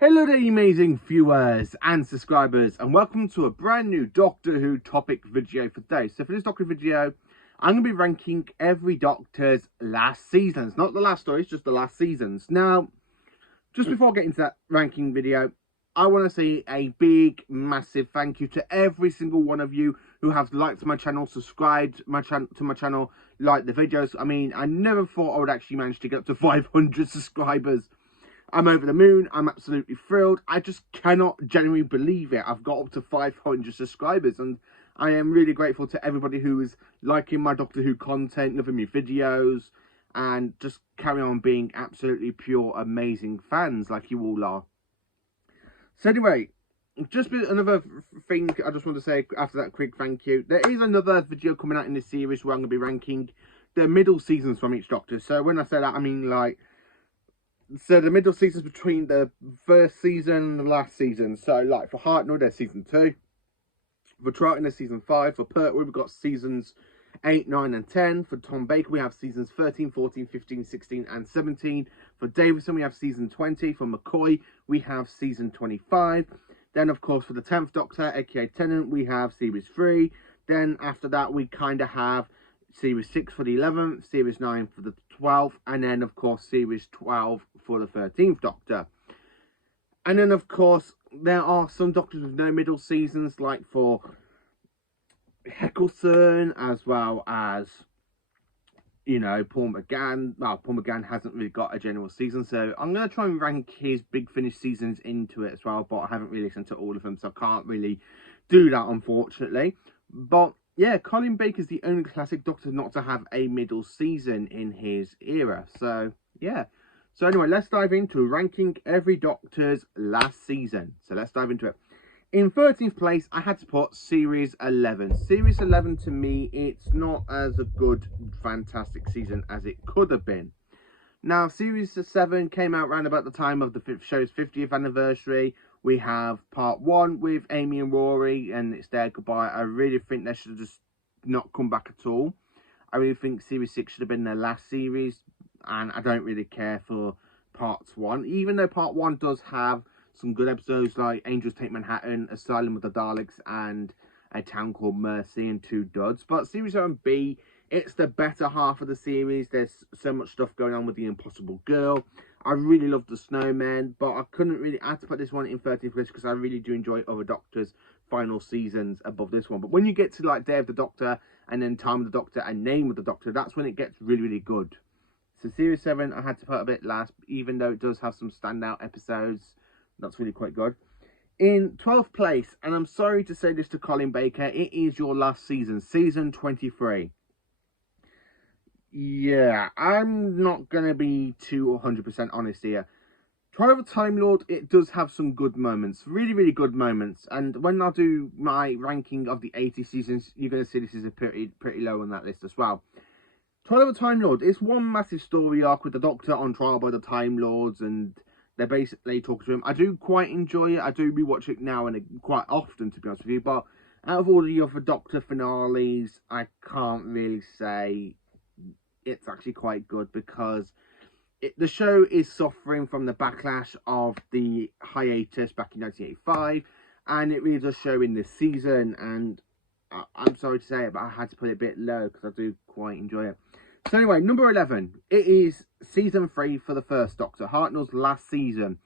Hello there, amazing viewers and subscribers, and welcome to a brand new Doctor Who topic video for today. So for this Doctor Who video, I'm going to be ranking every Doctor's last seasons. Not the last stories, just the last seasons. Now, just before getting to that ranking video, I want to say a big, massive thank you to every single one of you who have liked my channel, subscribed to my channel, liked the videos. I mean, I never thought I would actually manage to get up to 500 subscribers. I'm over the moon. I'm absolutely thrilled. I just cannot genuinely believe it. I've got up to 500 subscribers, and I am really grateful to everybody who is liking my Doctor Who content, loving me videos, and just carry on being absolutely pure, amazing fans like you all are. So anyway, just another thing I just want to say after that quick thank you. There is another video coming out in this series where I'm going to be ranking the middle seasons from each Doctor. So when I say that, I mean like, so the middle seasons between the first season and the last season. So like for Hartnell, there's season 2. For Troughton, there's season 5. For Pertwee, we've got seasons 8, 9 and 10. For Tom Baker, we have seasons 13, 14, 15, 16 and 17. For Davison, we have season 20. For McCoy, we have season 25. Then, of course, for the 10th Doctor, aka Tennant, we have series 3. Then after that, we kind of have series 6 for the 11th, series 9 for the 12th, and then, of course, series 12 for the 13th Doctor. And then, of course, there are some Doctors with no middle seasons, like for Eccleston, as well as, you know, Paul McGann. Well, Paul McGann hasn't really got a general season, so I'm going to try and rank his Big Finish seasons into it as well, but I haven't really listened to all of them, so I can't really do that, unfortunately. But yeah, Colin Baker's the only classic Doctor not to have a middle season in his era. So yeah. So anyway, let's dive into ranking every Doctor's last season. So let's dive into it. In 13th place, I had to put Series 11. Series 11, to me, it's not as a good, fantastic season as it could have been. Now, Series 7 came out around about the time of the show's 50th anniversary. We have part 1 with Amy and Rory, and it's their goodbye. I really think they should have just not come back at all. I really think Series 6 should have been their last series, and I don't really care for parts 1, even though part 1 does have some good episodes like Angels Take Manhattan, Asylum with the Daleks, and A Town Called Mercy, and 2 duds. But Series 7B, it's the better half of the series. There's so much stuff going on with the Impossible Girl. I really love the Snowmen, but I had to put this one in 13th place because I really do enjoy other Doctors' final seasons above this one. But when you get to like Day of the Doctor, and then Time of the Doctor, and Name of the Doctor, that's when it gets really, really good. So Series 7, I had to put a bit last, even though it does have some standout episodes. That's really quite good. In 12th place, and I'm sorry to say this to Colin Baker, it is your last season, season 23. Yeah, I'm not going to be too 100% honest here. Trial of a Time Lord, it does have some good moments, really, really good moments. And when I do my ranking of the 80 seasons, you're going to see this is a pretty low on that list as well. Trial of a Time Lord, it's one massive story arc with the Doctor on trial by the Time Lords, and they're basically talking to him. I do quite enjoy it. I do rewatch it now and quite often, to be honest with you. But out of all the other Doctor finales, I can't really say it's actually quite good, because the show is suffering from the backlash of the hiatus back in 1985, and it really does show in this season. And I'm sorry to say it, but I had to put it a bit low because I do quite enjoy it. So anyway, number 11, it is season 3 for the first Doctor, Hartnell's last season.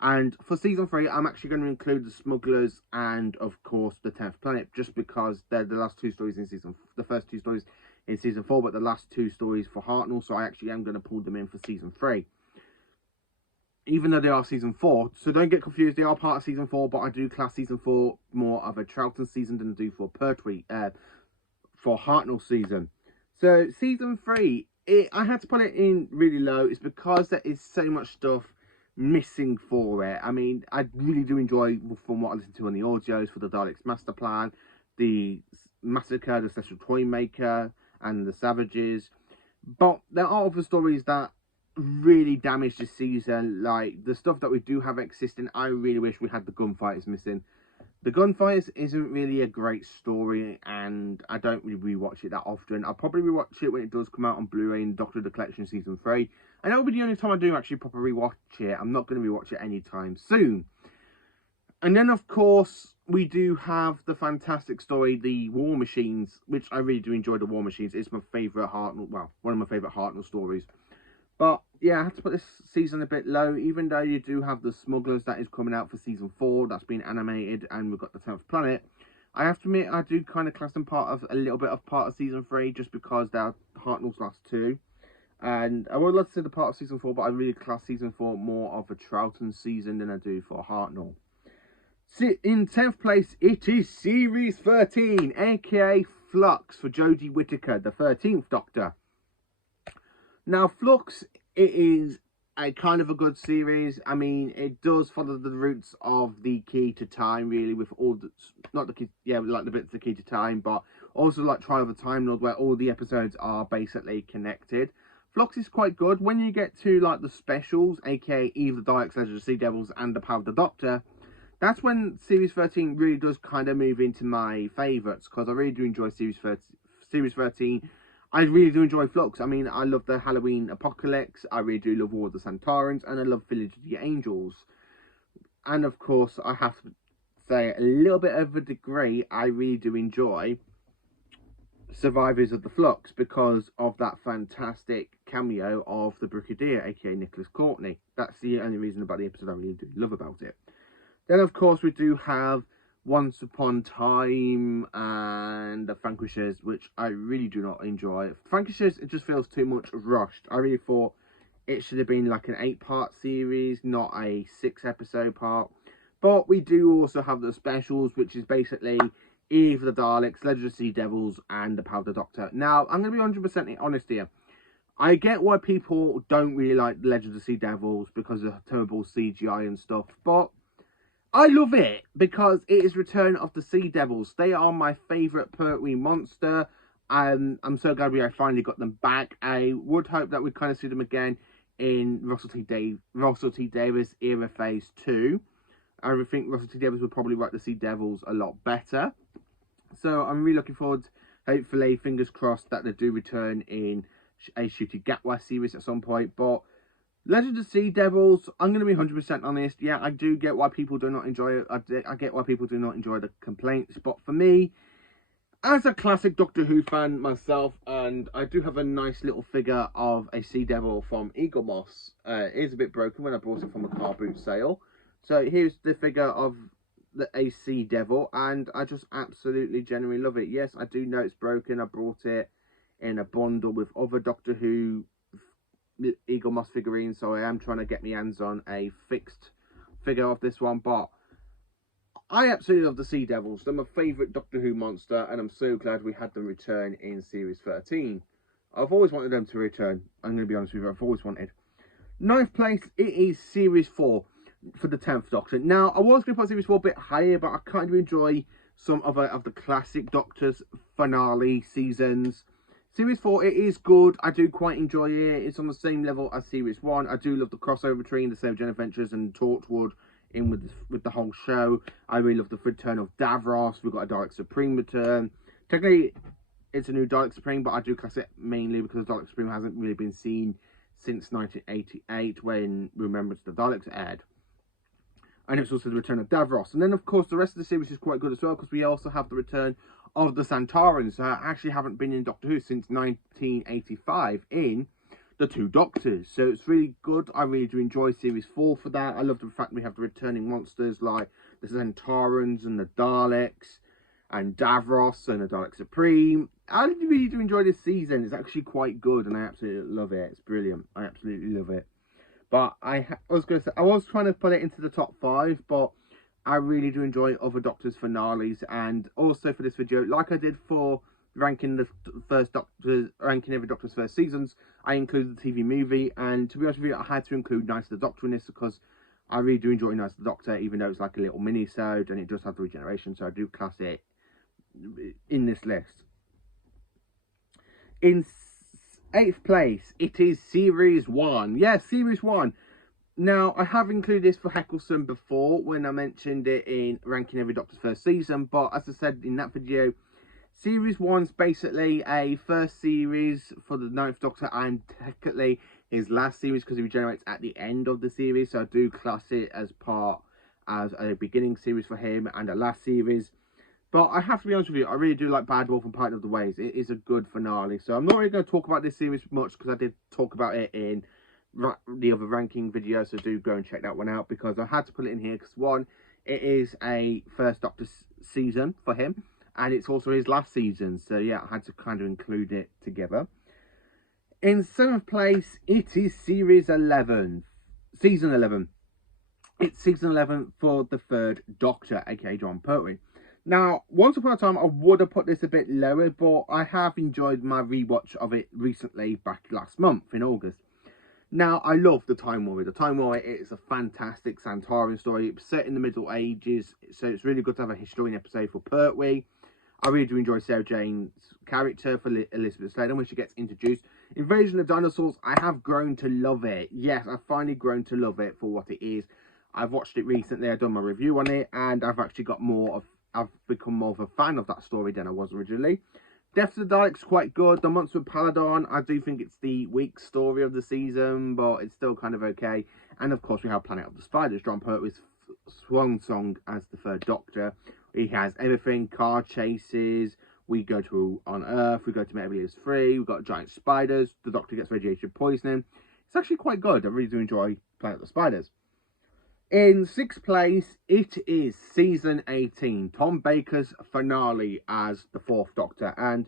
And for season 3, I'm actually going to include the Smugglers and, of course, the 10th Planet, just because they're the last 2 stories in season, the first 2 stories in season 4, but the last 2 stories for Hartnell, so I actually am going to pull them in for season 3. Even though they are season 4, so don't get confused, they are part of season 4, but I do class season 4 more of a Troughton season than I do for Pertwee, for Hartnell season. So season 3, I had to put it in really low. It's because there is so much stuff missing for it. I mean, I really do enjoy, from what I listened to on the audios, for the Daleks Master Plan, the Massacre, the Celestial Toymaker, and the Savages. But there are other stories that really damaged this season, like the stuff that we do have existing. I really wish we had the gunfighters missing. The Gunfighters isn't really a great story, and I don't really rewatch it that often. I'll probably rewatch it when it does come out on Blu-ray in Doctor the Collection Season 3. And that will be the only time I do actually properly rewatch it. I'm not going to rewatch it anytime soon. And then, of course, we do have the fantastic story, The War Machines, which I really do enjoy. The War Machines. It's my favourite Hartnell, well, one of my favourite Hartnell stories. But, yeah, I had to put this season a bit low, even though you do have The Smugglers that is coming out for Season 4. That's been animated, and we've got The 10th Planet. I have to admit, I do kind of class them a little bit of part of Season 3, just because they're Hartnell's last two. And I would love to say the part of Season 4, but I really class Season 4 more of a Troughton season than I do for Hartnell. In 10th place, it is Series 13, aka Flux, for Jodie Whittaker, the 13th Doctor. Now, Flux, it is a kind of a good series. I mean, it does follow the roots of the Key to Time, really, with all the, not the key, yeah, like the bits of the Key to Time, but also like Trial of the Time Lord, where all the episodes are basically connected. Flux is quite good. When you get to like the specials, aka Eve the Daleks, Legend of the Sea Devils, and The Power of the Doctor, that's when Series 13 really does kind of move into my favourites, because I really do enjoy Series 13. I really do enjoy Flux. I mean, I love the Halloween Apocalypse, I really do love War of the Santarans, and I love Village of the Angels. And of course, I have to say, a little bit of a degree, I really do enjoy Survivors of the Flux, because of that fantastic cameo of the Brigadier, aka Nicholas Courtney. That's the only reason about the episode I really do love about it. Then, of course, we do have Once Upon Time and The Vanquishers, which I really do not enjoy. Vanquishers, it just feels too much rushed. I really thought it should have been like an 8-part series, not a 6-episode part. But we do also have the specials, which is basically Eve of the Daleks, Legend of the Sea Devils, and The Power of the Doctor. Now, I'm going to be 100% honest here. I get why people don't really like Legend of the Sea Devils because of terrible CGI and stuff, but I love it because it is Return of the Sea Devils. They are my favourite poetry monster. I'm so glad we finally got them back. I would hope that we kind of see them again in Russell T Davies era phase 2. I think Russell T Davies would probably write the Sea Devils a lot better. So I'm really looking forward, hopefully, fingers crossed, that they do return in a Ncuti Gatwa series at some point. But Legend of the Sea Devils, I'm going to be 100% honest. Yeah, I do get why people do not enjoy it. I get why people do not enjoy the complaints. But for me, as a classic Doctor Who fan myself, and I do have a nice little figure of a Sea Devil from Eaglemoss. It is a bit broken when I bought it from a car boot sale. So here's the figure of a Sea Devil, and I just absolutely genuinely love it. Yes, I do know it's broken. I brought it in a bundle with other Doctor Who Eaglemoss figurines, so I am trying to get my hands on a fixed figure of this one. But I absolutely love the Sea Devils. They're my favourite Doctor Who monster, and I'm so glad we had them return in Series 13. I've always wanted them to return. I'm going to be honest with you, I've always wanted. 9th place, it is Series 4 for the 10th Doctor. Now, I was going to put Series 4 a bit higher, but I kind of enjoy some of the classic Doctor's finale seasons. Series 4, it is good. I do quite enjoy it. It's on the same level as Series 1. I do love the crossover between the 7th Adventures and Torchwood in with the whole show. I really love the return of Davros. We've got a Dalek Supreme return. Technically, it's a new Dalek Supreme, but I do class it mainly because Dalek Supreme hasn't really been seen since 1988 when Remembrance of the Daleks aired. And it's also the return of Davros. And then, of course, the rest of the series is quite good as well, because we also have the return of the Santarans, who actually haven't been in Doctor Who since 1985 in The Two Doctors. So it's really good. I really do enjoy Series 4 for that. I love the fact we have the returning monsters like the Santarans and the Daleks and Davros and the Dalek Supreme. I really do enjoy this season. It's actually quite good, and I absolutely love it. It's brilliant. I absolutely love it. But I was going to say, I was trying to put it into the top 5, but I really do enjoy other Doctor's finales. And also for this video, like I did for ranking the first Doctor's, ranking every Doctor's first seasons, I included the TV movie. And to be honest with you, I had to include Night of the Doctor in this because I really do enjoy Night of the Doctor, even though it's like a little mini-sode and it does have the regeneration. So I do class it in this list. In 8th place, it is Series 1. Yes, Series 1. Now, I have included this for Eccleston before when I mentioned it in ranking every Doctor's first season, but as I said in that video, Series 1's basically a first series for the 9th Doctor and technically his last series because he regenerates at the end of the series, so I do class it as a beginning series for him and a last series. But I have to be honest with you, I really do like Bad Wolf and Pint of the Ways. It is a good finale, so I'm not really going to talk about this series much because I did talk about it in the other ranking video, so do go and check that one out because I had to put it in here because one, it is a first Doctor season for him and it's also his last season, so yeah, I had to kind of include it together. In 7th place, it is season 11. It's season 11 for the 3rd Doctor, aka Jon Pertwee. Now, once upon a time, I would have put this a bit lower, but I have enjoyed my rewatch of it recently, back last month in August. Now, I love The Time Warrior. The Time Warrior is a fantastic Santoran story. It's set in the Middle Ages, so it's really good to have a historian episode for Pertwee. I really do enjoy Sarah Jane's character for Elizabeth Sladen when she gets introduced. Invasion of Dinosaurs, I have grown to love it. Yes, I've finally grown to love it for what it is. I've watched it recently, I've done my review on it, and I've actually got I've become more of a fan of that story than I was originally. Death of the Daleks quite good. The Monster of Paladon, I do think it's the weak story of the season, but it's still kind of okay. And of course we have Planet of the Spiders, Jon Pertwee's swan song as the 3rd Doctor. He has everything, car chases, we go to on Earth, we go to Metropolis 3, we've got giant spiders, the Doctor gets radiation poisoning. It's actually quite good. I really do enjoy Planet of the Spiders. In 6th place, it is season 18, Tom Baker's finale as the 4th Doctor, and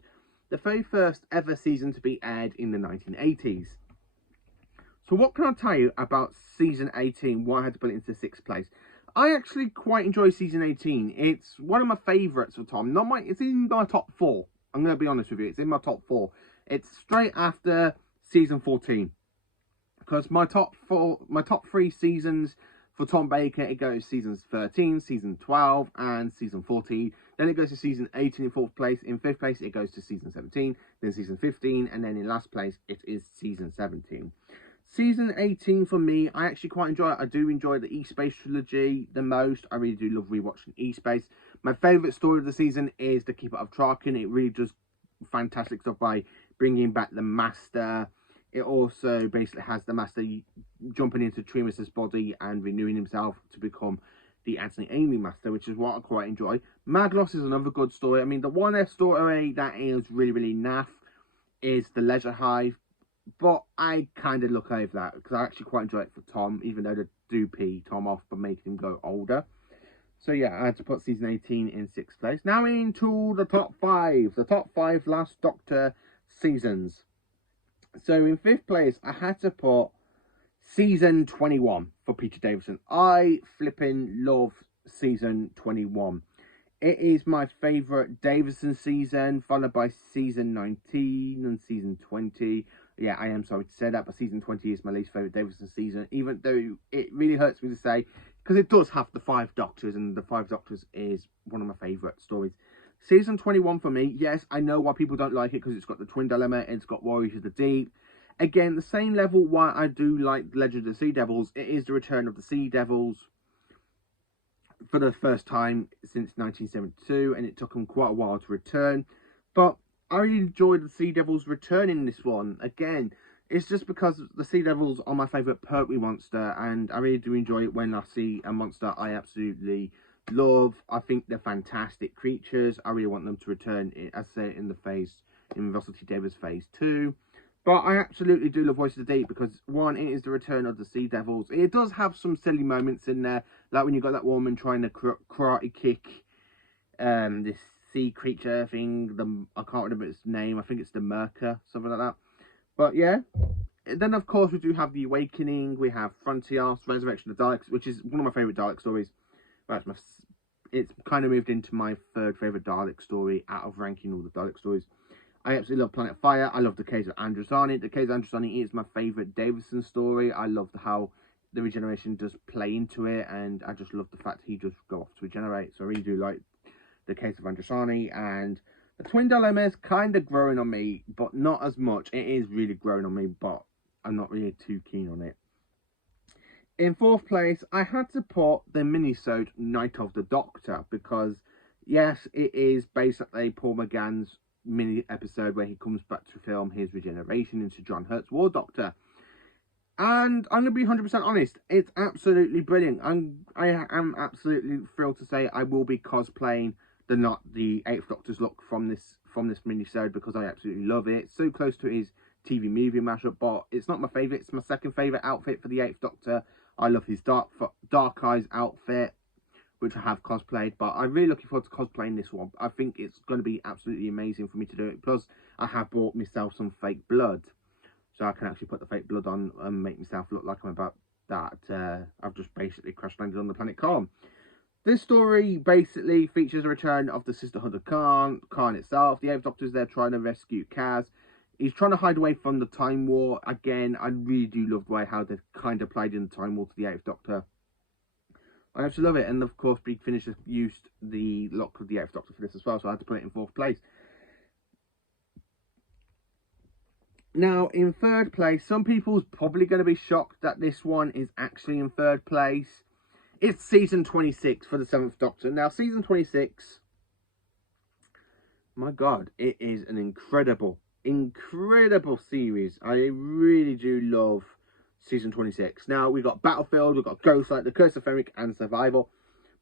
the very first ever season to be aired in the 1980s. So what can I tell you about season 18, why I had to put it into 6th place? I actually quite enjoy season 18. It's one of my favourites for Tom. It's in my top 4. I'm going to be honest with you, it's in my top 4. It's straight after season 14. Because my top 3 seasons for Tom Baker, it goes seasons 13, season 12, and season 14. Then it goes to season 18 in 4th place. In 5th place, it goes to season 17, then season 15, and then in last place, it is season 17. Season 18 for me, I actually quite enjoy it. I do enjoy the E-Space trilogy the most. I really do love rewatching E-Space. My favourite story of the season is The Keeper of Traken. It really does fantastic stuff by bringing back the Master. It also basically has the Master jumping into Tremas's body and renewing himself to become the Anthony Amy Master, which is what I quite enjoy. Mad Loss is another good story. I mean, the one story that is really, really naff is The Leisure Hive. But I kind of look over that because I actually quite enjoy it for Tom, even though they do pee Tom off by making him go older. So yeah, I had to put season 18 in 6th place. Now into the top 5. The top 5 Last Doctor seasons. So in 5th place, I had to put season 21 for Peter Davison. I flipping love season 21. It is my favourite Davison season, followed by season 19 and season 20. Yeah, I am sorry to say that, but season 20 is my least favourite Davison season, even though it really hurts me to say, because it does have the 5 Doctors, and the 5 Doctors is one of my favourite stories. Season 21 for me, yes, I know why people don't like it, because it's got the Twin Dilemma, it's got Warriors of the Deep. Again, the same level why I do like Legend of the Sea Devils, it is the return of the Sea Devils for the first time since 1972, and it took them quite a while to return. But I really enjoyed the Sea Devils returning this one. Again, it's just because the Sea Devils are my favourite Pertwee monster, and I really do enjoy it when I see a monster I absolutely love. I think they're fantastic creatures. I really want them to return, as I say, in Velocity Davis Phase 2. But I absolutely do love Voice of the Deep because, one, it is the return of the Sea Devils. It does have some silly moments in there, like when you got that woman trying to karate kick this sea creature thing. I can't remember its name. I think it's the Merca, something like that. But yeah. Then, of course, we do have The Awakening. We have Frontios, Resurrection of the Daleks, which is one of my favourite Dalek stories. It's kind of moved into my 3rd favourite Dalek story out of ranking all the Dalek stories. I absolutely love Planet Fire. I love The Case of Androzani. The Case of Androzani is my favourite Davison story. I love how the regeneration does play into it, and I just love the fact he does go off to regenerate. So I really do like The Case of Androzani, and the Twin Dilemma is kind of growing on me, but not as much. It is really growing on me, but I'm not really too keen on it. In fourth place, I had to put the minisode Night of the Doctor because, yes, it is basically Paul McGann's mini episode where he comes back to film his regeneration into John Hurt's War Doctor. And I'm going to be 100% honest, it's absolutely brilliant. I am absolutely thrilled to say I will be cosplaying the Eighth Doctor's look from this minisode because I absolutely love it. It's so close to his TV movie mashup, but it's not my favourite. It's my second favourite outfit for the Eighth Doctor. I love his Dark Eyes outfit, which I have cosplayed, but I'm really looking forward to cosplaying this one. I think it's going to be absolutely amazing for me to do it. Plus, I have bought myself some fake blood, so I can actually put the fake blood on and make myself look like I'm about that. I've just basically crash landed on the planet Khan. This story basically features a return of the Sisterhood of Khan itself. The Eighth Doctor is there trying to rescue Kaz. He's trying to hide away from the Time War. Again, I really do love the way how they've kind of played in the Time War to the Eighth Doctor. I absolutely love it. And of course, Big Finish has used the look of the Eighth Doctor for this as well, so I had to put it in fourth place. Now, in third place, some people's probably going to be shocked that this one is actually in third place. It's season 26 for the Seventh Doctor. Now, season 26, my God, it is an incredible series. I really do love season 26. Now, we've got Battlefield, we've got Ghostlight, The Curse of Fenric, and Survival.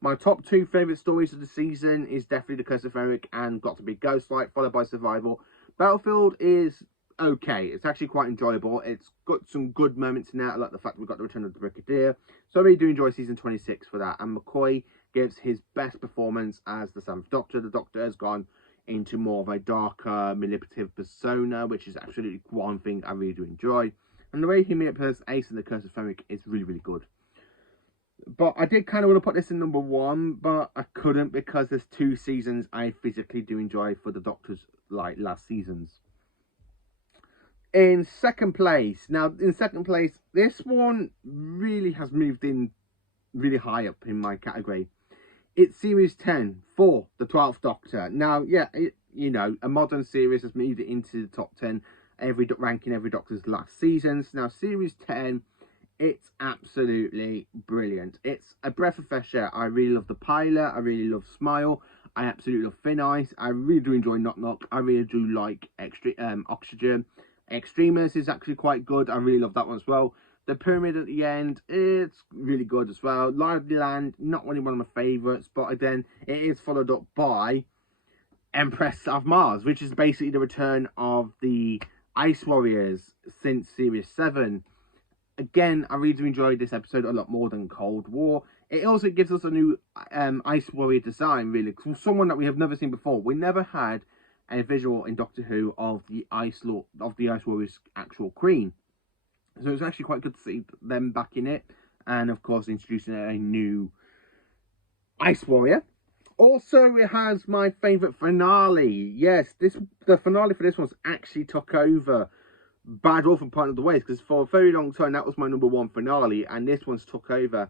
My top two favourite stories of the season is definitely The Curse of Fenric and got to be Ghostlight, followed by Survival. Battlefield is okay. It's actually quite enjoyable. It's got some good moments in it. I like the fact that we've got the return of the Brigadier. So I really do enjoy season 26 for that. And McCoy gives his best performance as the Seventh Doctor. The Doctor has gone into more of a darker, manipulative persona, which is absolutely one thing I really do enjoy. And the way he manipulates Ace in The Curse of Fenric is really, really good. But I did kind of want to put this in number one, but I couldn't because there's two seasons I physically do enjoy for the Doctor's last seasons. In second place, this one really has moved in really high up in my category. It's series 10 for the 12th Doctor. Now, yeah, a modern series has moved it into the top 10, ranking every Doctor's last seasons. Now, series 10, it's absolutely brilliant. It's a breath of fresh air. I really love the pilot. I really love Smile. I absolutely love Thin Ice. I really do enjoy Knock Knock. I really do like Oxygen. Extremis is actually quite good. I really love that one as well. The Pyramid at the end, it's really good as well. Lively Land, not really one of my favourites, but again, it is followed up by Empress of Mars, which is basically the return of the Ice Warriors since Series 7. Again, I really do enjoy this episode a lot more than Cold War. It also gives us a new Ice Warrior design, really. Someone that we have never seen before. We never had a visual in Doctor Who of the Ice Warrior's actual queen. So it's actually quite good to see them back in it. And of course, introducing a new Ice Warrior. Also, it has my favourite finale. Yes, the finale for this one's actually took over Bad Wolf and Part of the Ways, because for a very long time that was my number one finale, and this one's took over.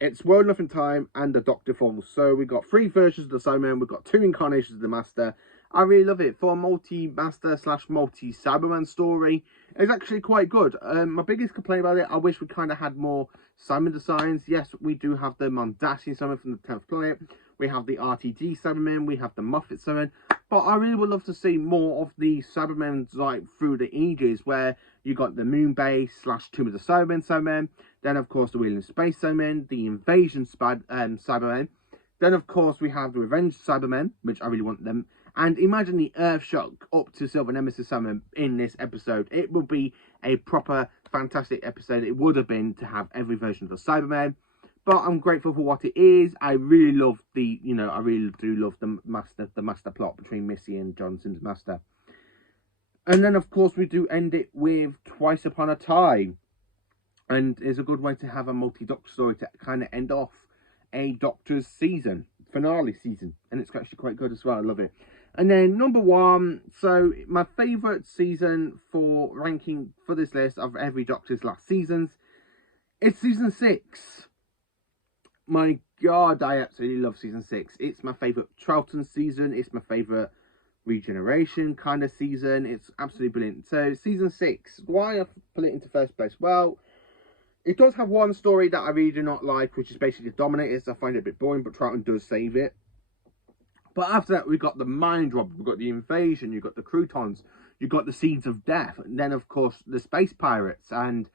It's World Enough in Time and the Doctor Falls. So we've got 3 versions of the Cyberman, we've got 2 incarnations of the Master. I really love it. For a multi-Master / multi-Cyberman story, it's actually quite good. My biggest complaint about it, I wish we kind of had more Cyberman designs. Yes, we do have the Mondasian Cyberman from the 10th Planet. We have the RTD Cybermen, we have the Moffat Cybermen. But I really would love to see more of the Cybermen like through the ages, where you got the Moonbase / Tomb of the Cybermen. Then, of course, the Wheel in Space Cybermen, the Invasion Cybermen. Then, of course, we have the Revenge Cybermen, which I really want them. And imagine the Earthshock up to Silver Nemesis Cybermen in this episode. It will be a proper fantastic episode. It would have been to have every version of the Cybermen. But I'm grateful for what it is. I really love I really do love the master plot between Missy and Johnson's Master. And then, of course, we do end it with Twice Upon a Time. And it's a good way to have a multi-Doctor story to kind of end off a Doctor's season, finale season. And it's actually quite good as well. I love it. And then number 1, so my favourite season for ranking for this list of every Doctor's last seasons, it's season 6. My God, I absolutely love season 6. It's my favourite Troughton season. It's my favourite regeneration kind of season. It's absolutely brilliant. So season 6, why I put it into first place? Well, It does have one story that I really do not like, which is basically the Dominators. I find it a bit boring, but Troughton does save it. But after that, we got the Mind Robber, we got the Invasion, you got the Croutons, you got the Seeds of Death, and then of course the Space Pirates and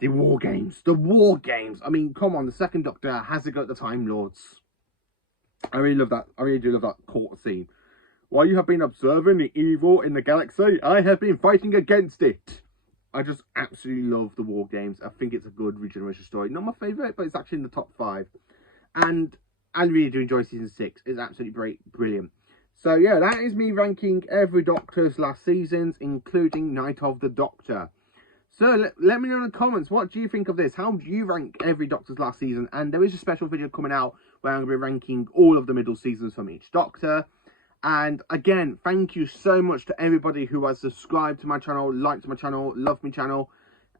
the War Games. The War Games. I mean, come on, the Second Doctor has to go at the Time Lords. I really love that. I really do love that court scene. While you have been observing the evil in the galaxy, I have been fighting against it. I just absolutely love the War Games. I think it's a good regeneration story. Not my favourite, but it's actually in the top 5. And I really do enjoy season 6. It's absolutely great, brilliant. So yeah, that is me ranking every Doctor's last seasons, including Night of the Doctor. So let me know in the comments, what do you think of this? How do you rank every Doctor's last season? And there is a special video coming out where I'm going to be ranking all of the middle seasons from each Doctor. And again, thank you so much to everybody who has subscribed to my channel, liked my channel, loved my channel.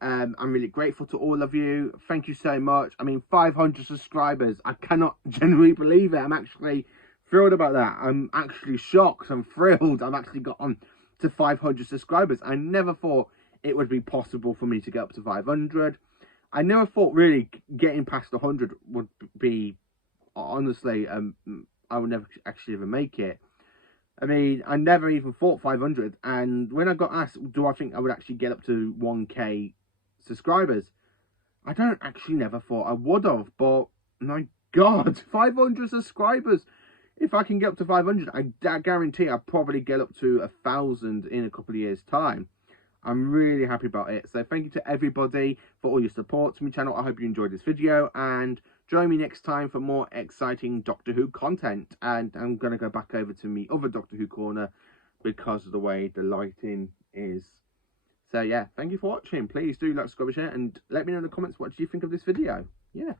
I'm really grateful to all of you. Thank you so much. I mean, 500 subscribers. I cannot genuinely believe it. I'm actually thrilled about that. I'm actually shocked. I'm thrilled. I've actually got on to 500 subscribers. I never thought it would be possible for me to get up to 500. I never thought really getting past 100 would be, honestly, I would never actually ever make it. I mean, I never even thought 500. And when I got asked, do I think I would actually get up to 1k subscribers? I don't actually never thought I would have. But my God, 500 subscribers. If I can get up to 500, I guarantee I'll probably get up to 1,000 in a couple of years' time. I'm really happy about it. So thank you to everybody for all your support to my channel. I hope you enjoyed this video, and join me next time for more exciting Doctor Who content. And I'm going to go back over to me other Doctor Who corner because of the way the lighting is. So yeah, thank you for watching. Please do like, subscribe, share, and let me know in the comments what do you think of this video. Yeah.